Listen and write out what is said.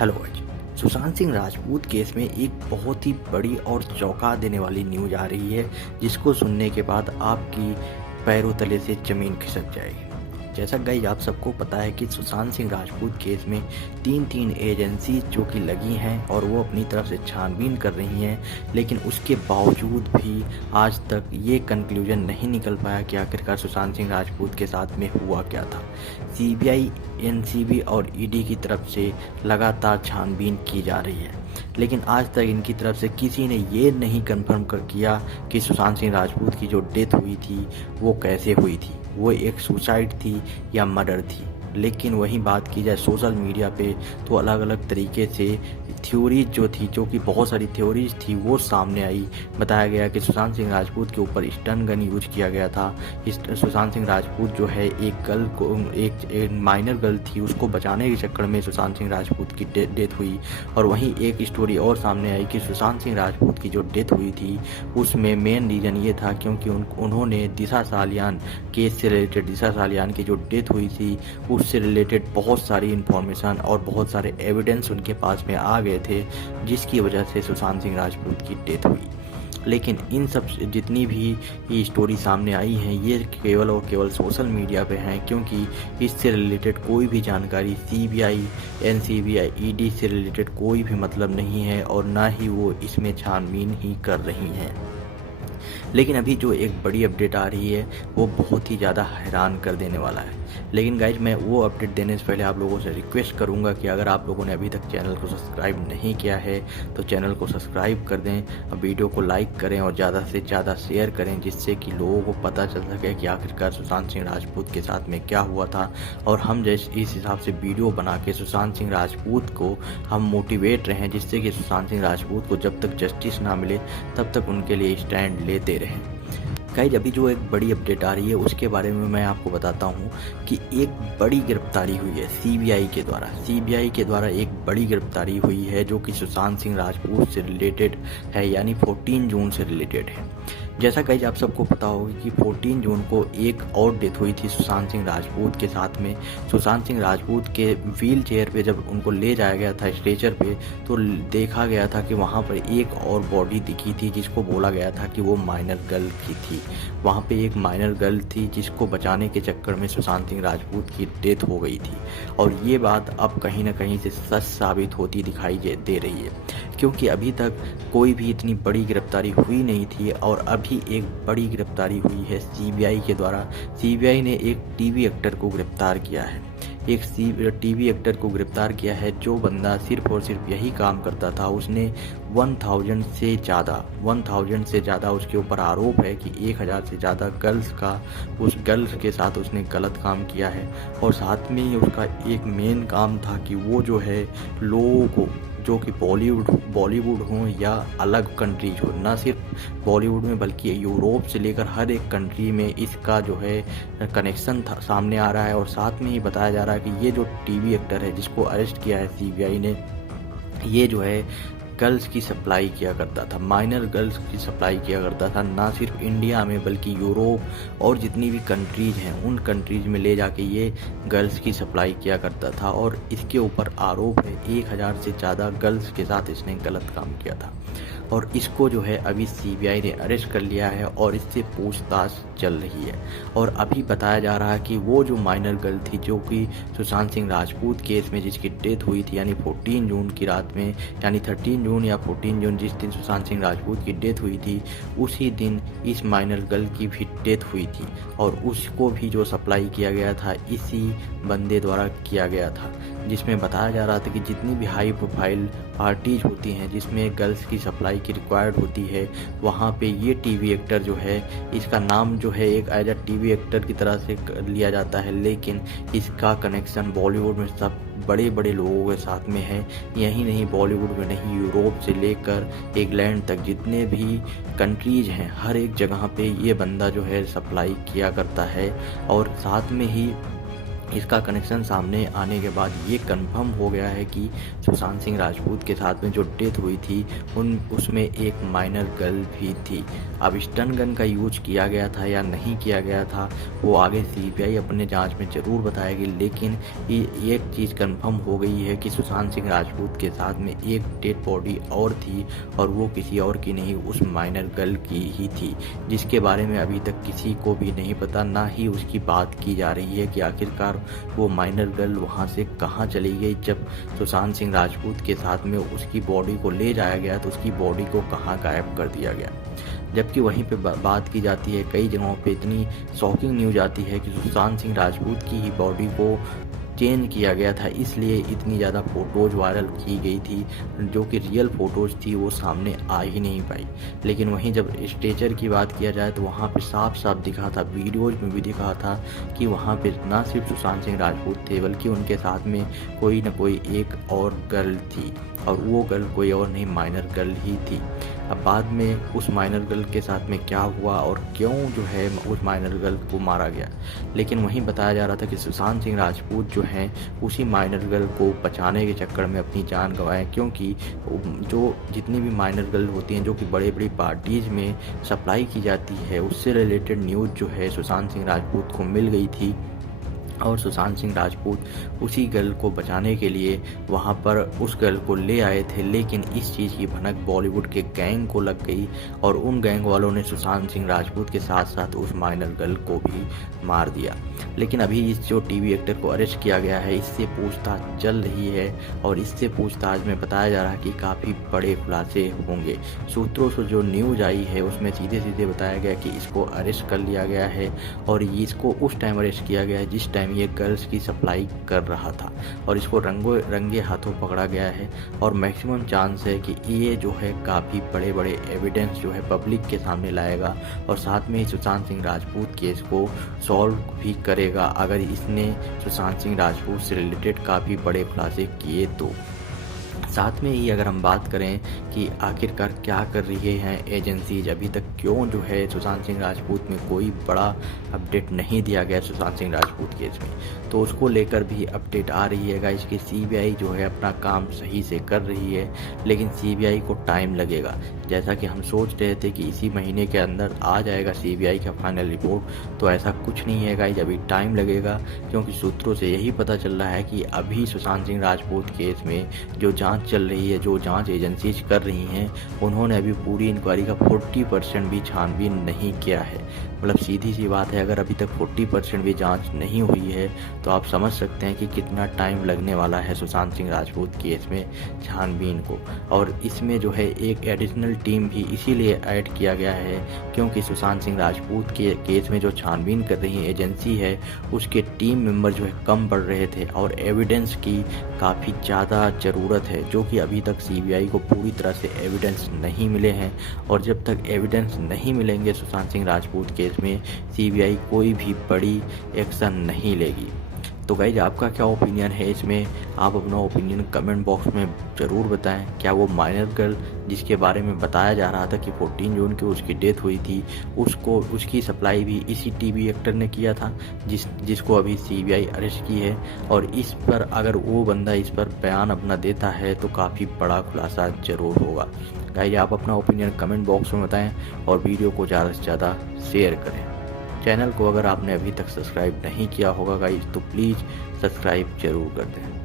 Hello guys. Sushant Singh Rajput case में एक बहुत ही बड़ी और चौंका देने वाली न्यूज आ रही है, जिसको सुनने के बाद आपकी पैरों तले से ज़मीन खिसक जाएगी। जैसा गाइस आप सबको पता है कि सुशांत सिंह राजपूत केस में तीन एजेंसी जो कि लगी हैं और वो अपनी तरफ से छानबीन कर रही हैं, लेकिन उसके बावजूद भी आज तक ये कंक्लूजन नहीं निकल पाया कि आखिरकार सुशांत सिंह राजपूत के साथ में हुआ क्या था। सीबीआई, एनसीबी और ईडी की तरफ से लगातार छानबीन की जा रही है, लेकिन आज तक इनकी तरफ से किसी ने ये नहीं कंफर्म कर किया कि सुशांत सिंह राजपूत की जो डेथ हुई थी वो कैसे हुई थी, वो एक सुसाइड थी या मर्डर थी। लेकिन वहीं बात की जाए सोशल मीडिया पे तो अलग अलग तरीके से थ्योरीज जो थी, जो कि बहुत सारी थ्योरीज थी, वो सामने आई। बताया गया कि सुशांत सिंह राजपूत के ऊपर स्टन गन यूज किया गया था। सुशांत सिंह राजपूत जो है एक माइनर गर्ल थी, उसको बचाने के चक्कर में सुशांत सिंह राजपूत की डेथ हुई। और वहीं एक स्टोरी और सामने आई कि सुशांत सिंह राजपूत की जो डेथ हुई थी उसमें मेन रीज़न ये था क्योंकि उन्होंने दिशा सालियान केस से रिलेटेड, दिशा सालियान की जो डेथ हुई थी उससे रिलेटेड बहुत सारी इन्फॉर्मेशन और बहुत सारे एविडेंस उनके पास में आ गए थे, जिसकी वजह से सुशांत सिंह राजपूत की डेथ हुई। लेकिन इन सब जितनी भी ये स्टोरी सामने आई हैं, ये केवल और केवल सोशल मीडिया पे हैं, क्योंकि इससे रिलेटेड कोई भी जानकारी सीबीआई, एनसीबी, ईडी से रिलेटेड कोई भी मतलब नहीं है और ना ही वो इसमें छानबीन ही कर रही हैं। लेकिन अभी जो एक बड़ी अपडेट आ रही है वो बहुत ही ज़्यादा हैरान कर देने वाला है। लेकिन गाइज मैं वो अपडेट देने से पहले आप लोगों से रिक्वेस्ट करूंगा कि अगर आप लोगों ने अभी तक चैनल को सब्सक्राइब नहीं किया है तो चैनल को सब्सक्राइब कर दें, वीडियो को लाइक करें और ज़्यादा से ज़्यादा शेयर करें, जिससे कि लोगों को पता चल सके कि आखिरकार सुशांत सिंह राजपूत के साथ में क्या हुआ था। और हम जैसे इस हिसाब से वीडियो बना के सुशांत सिंह राजपूत को हम मोटिवेट रहें, जिससे कि सुशांत सिंह राजपूत को जब तक जस्टिस ना मिले तब तक उनके लिए स्टैंड लेते रहें। गाइज अभी जो एक बड़ी अपडेट आ रही है उसके बारे में मैं आपको बताता हूँ कि एक बड़ी गिरफ्तारी हुई है सीबीआई के द्वारा एक बड़ी गिरफ्तारी हुई है जो कि सुशांत सिंह राजपूत से रिलेटेड है, यानी 14 जून से रिलेटेड है। जैसा गाइज आप सबको पता होगा कि 14 जून को एक और डेथ हुई थी सुशांत सिंह राजपूत के साथ में। सुशांत सिंह राजपूत के व्हील चेयर पे जब उनको ले जाया गया था स्ट्रेचर पे, तो देखा गया था कि वहाँ पर एक और बॉडी दिखी थी जिसको बोला गया था कि वो माइनर गर्ल की थी। वहाँ पे एक माइनर गर्ल थी जिसको बचाने के चक्कर में सुशांत सिंह राजपूत की डेथ हो गई थी। और ये बात अब कहीं ना कहीं से सच साबित होती दिखाई दे रही है, क्योंकि अभी तक कोई भी इतनी बड़ी गिरफ्तारी हुई नहीं थी और अभी एक बड़ी गिरफ्तारी हुई है सीबीआई के द्वारा। सीबीआई ने एक टीवी एक्टर को गिरफ्तार किया है, एक टीवी एक्टर को गिरफ्तार किया है जो बंदा सिर्फ और सिर्फ यही काम करता था। उसने 1000 से ज़्यादा उसके ऊपर आरोप है कि 1000 से ज़्यादा उस गर्ल्स के साथ उसने गलत काम किया है। और साथ में ही उसका एक मेन काम था कि वो जो है लोगों को, जो कि बॉलीवुड हो या अलग कंट्रीज हो, ना सिर्फ बॉलीवुड में बल्कि यूरोप से लेकर हर एक कंट्री में इसका जो है कनेक्शन सामने आ रहा है। और साथ में ही बताया जा रहा है कि ये जो टीवी एक्टर है जिसको अरेस्ट किया है सीबीआई ने, ये जो है गर्ल्स की सप्लाई किया करता था, माइनर गर्ल्स की सप्लाई किया करता था, ना सिर्फ इंडिया में बल्कि यूरोप और जितनी भी कंट्रीज हैं उन कंट्रीज में ले जाके ये गर्ल्स की सप्लाई किया करता था। और इसके ऊपर आरोप है 1000 से ज़्यादा गर्ल्स के साथ इसने गलत काम किया था। और इसको जो है अभी सीबीआई ने अरेस्ट कर लिया है और इससे पूछताछ चल रही है। और अभी बताया जा रहा है कि वो जो माइनर गर्ल थी जो कि सुशांत सिंह राजपूत केस में जिसकी डेथ हुई थी, यानी 14 जून की रात में, यानी 13 जून या 14 जून जिस दिन सुशांत सिंह राजपूत की डेथ हुई थी, उसी दिन इस माइनर गर्ल की भी डेथ हुई थी। और उसको भी जो सप्लाई किया गया था इसी बंदे द्वारा किया गया था, जिसमें बताया जा रहा था कि जितनी भी हाई प्रोफाइल पार्टीज होती हैं जिसमें गर्ल्स की सप्लाई की रिक्वायर्ड होती है, वहाँ पे ये टीवी एक्टर जो है, इसका नाम जो है एक एज अ टीवी एक्टर की तरह से लिया जाता है, लेकिन इसका कनेक्शन बॉलीवुड में सब बड़े बड़े लोगों के साथ में है। यही नहीं, बॉलीवुड में नहीं, यूरोप से लेकर इंग्लैंड तक जितने भी कंट्रीज हैं हर एक जगह पे ये बंदा जो है सप्लाई किया करता है। और साथ में ही इसका कनेक्शन सामने आने के बाद ये कंफर्म हो गया है कि सुशांत सिंह राजपूत के साथ में जो डेथ हुई थी उसमें एक माइनर गर्ल भी थी। अब स्टन गन का यूज किया गया था या नहीं किया गया था वो आगे सीबीआई अपने जांच में ज़रूर बताएगी, लेकिन ये एक चीज़ कंफर्म हो गई है कि सुशांत सिंह राजपूत के साथ में एक डेड बॉडी और थी और वो किसी और की नहीं, उस माइनर गर्ल की ही थी, जिसके बारे में अभी तक किसी को भी नहीं पता, ना ही उसकी बात की जा रही है कि आखिरकार वो माइनर गर्ल वहाँ से कहाँ चली गई। जब सुशांत सिंह राजपूत के साथ में उसकी बॉडी को ले जाया गया तो उसकी बॉडी को कहाँ गायब कर दिया गया। जबकि वहीं पे बात की जाती है, कई जगहों पे इतनी शॉकिंग न्यूज आती है कि सुशांत सिंह राजपूत की ही बॉडी को चेंज किया गया था, इसलिए इतनी ज़्यादा फ़ोटोज़ वायरल की गई थी, जो कि रियल फ़ोटोज़ थी वो सामने आ ही नहीं पाई। लेकिन वहीं जब स्ट्रेचर की बात किया जाए तो वहाँ पे साफ साफ दिखा था, वीडियोज़ में भी दिखा था कि वहाँ पे ना सिर्फ सुशांत सिंह राजपूत थे बल्कि उनके साथ में कोई ना कोई एक और गर्ल थी, और वो गर्ल कोई और नहीं माइनर गर्ल ही थी। अब बाद में उस माइनर गर्ल के साथ में क्या हुआ और क्यों जो है उस माइनर गर्ल को मारा गया, लेकिन वहीं बताया जा रहा था कि सुशांत सिंह राजपूत जो हैं उसी माइनर गर्ल को बचाने के चक्कर में अपनी जान गंवाएं, क्योंकि जो जितनी भी माइनर गर्ल होती हैं जो कि बड़ी बड़ी पार्टीज़ में सप्लाई की जाती है, उससे रिलेटेड न्यूज़ जो है सुशांत सिंह राजपूत को मिल गई थी और सुशांत सिंह राजपूत उसी गर्ल को बचाने के लिए वहां पर उस गर्ल को ले आए थे। लेकिन इस चीज़ की भनक बॉलीवुड के गैंग को लग गई और उन गैंग वालों ने सुशांत सिंह राजपूत के साथ साथ उस माइनर गर्ल को भी मार दिया। लेकिन अभी इस जो टीवी एक्टर को अरेस्ट किया गया है, इससे पूछताछ चल रही है और इससे पूछताछ में बताया जा रहा है कि काफ़ी बड़े खुलासे होंगे। सूत्रों से जो न्यूज़ आई है उसमें सीधे सीधे बताया गया कि इसको अरेस्ट कर लिया गया है और इसको उस टाइम अरेस्ट किया गया है जिस टाइम ये गर्ल्स की सप्लाई कर रहा था, और इसको रंगे हाथों पकड़ा गया है। और मैक्सिमम चांस है कि ये जो है काफ़ी बड़े बड़े एविडेंस जो है पब्लिक के सामने लाएगा और साथ में ही सुशांत सिंह राजपूत केस को सॉल्व भी करेगा अगर इसने सुशांत सिंह राजपूत से रिलेटेड काफ़ी बड़े खुलासे किए तो। साथ में ही अगर हम बात करें कि आखिरकार क्या कर रही हैं एजेंसीज, अभी तक क्यों जो है सुशांत सिंह राजपूत में कोई बड़ा अपडेट नहीं दिया गया सुशांत सिंह राजपूत केस में, तो उसको लेकर भी अपडेट आ रही है गाइस कि सीबीआई जो है अपना काम सही से कर रही है, लेकिन सीबीआई को टाइम लगेगा। जैसा कि हम सोच रहे थे कि इसी महीने के अंदर आ जाएगा सीबीआई का फाइनल रिपोर्ट, तो ऐसा कुछ नहीं है गाइस, अभी टाइम लगेगा, क्योंकि सूत्रों से यही पता चल रहा है कि अभी सुशांत सिंह राजपूत केस में जो जांच चल रही है, जो जांच एजेंसीज कर रही हैं, उन्होंने अभी पूरी इंक्वायरी का 40% भी छानबीन नहीं किया है। मतलब सीधी सी बात है, अगर अभी तक 40% भी जांच नहीं हुई है तो आप समझ सकते हैं कि कितना टाइम लगने वाला है सुशांत सिंह राजपूत केस में छानबीन को। और इसमें जो है एक एडिशनल टीम भी इसीलिए ऐड किया गया है क्योंकि सुशांत सिंह राजपूत के केस में जो छानबीन कर रही एजेंसी है उसके टीम मेंबर जो है कम पड़ रहे थे और एविडेंस की काफ़ी ज़्यादा ज़रूरत है, जो कि अभी तक सीबीआई को पूरी तरह से एविडेंस नहीं मिले हैं। और जब तक एविडेंस नहीं मिलेंगे सुशांत सिंह राजपूत केस में, सीबीआई कोई भी बड़ी एक्शन नहीं लेगी। तो गाइज आपका क्या ओपिनियन है इसमें, आप अपना ओपिनियन कमेंट बॉक्स में ज़रूर बताएं। क्या वो माइनर गर्ल जिसके बारे में बताया जा रहा था कि 14 जून को उसकी डेथ हुई थी, उसकी सप्लाई भी इसी टीवी एक्टर ने किया था जिसको अभी सीबीआई अरेस्ट की है। और इस पर अगर वो बंदा इस पर बयान अपना देता है तो काफ़ी बड़ा खुलासा ज़रूर होगा। गाइज आप अपना ओपिनियन कमेंट बॉक्स में बताएं और वीडियो को ज़्यादा से ज़्यादा शेयर करें। चैनल को अगर आपने अभी तक सब्सक्राइब नहीं किया होगा गाइज तो प्लीज़ सब्सक्राइब जरूर कर दें।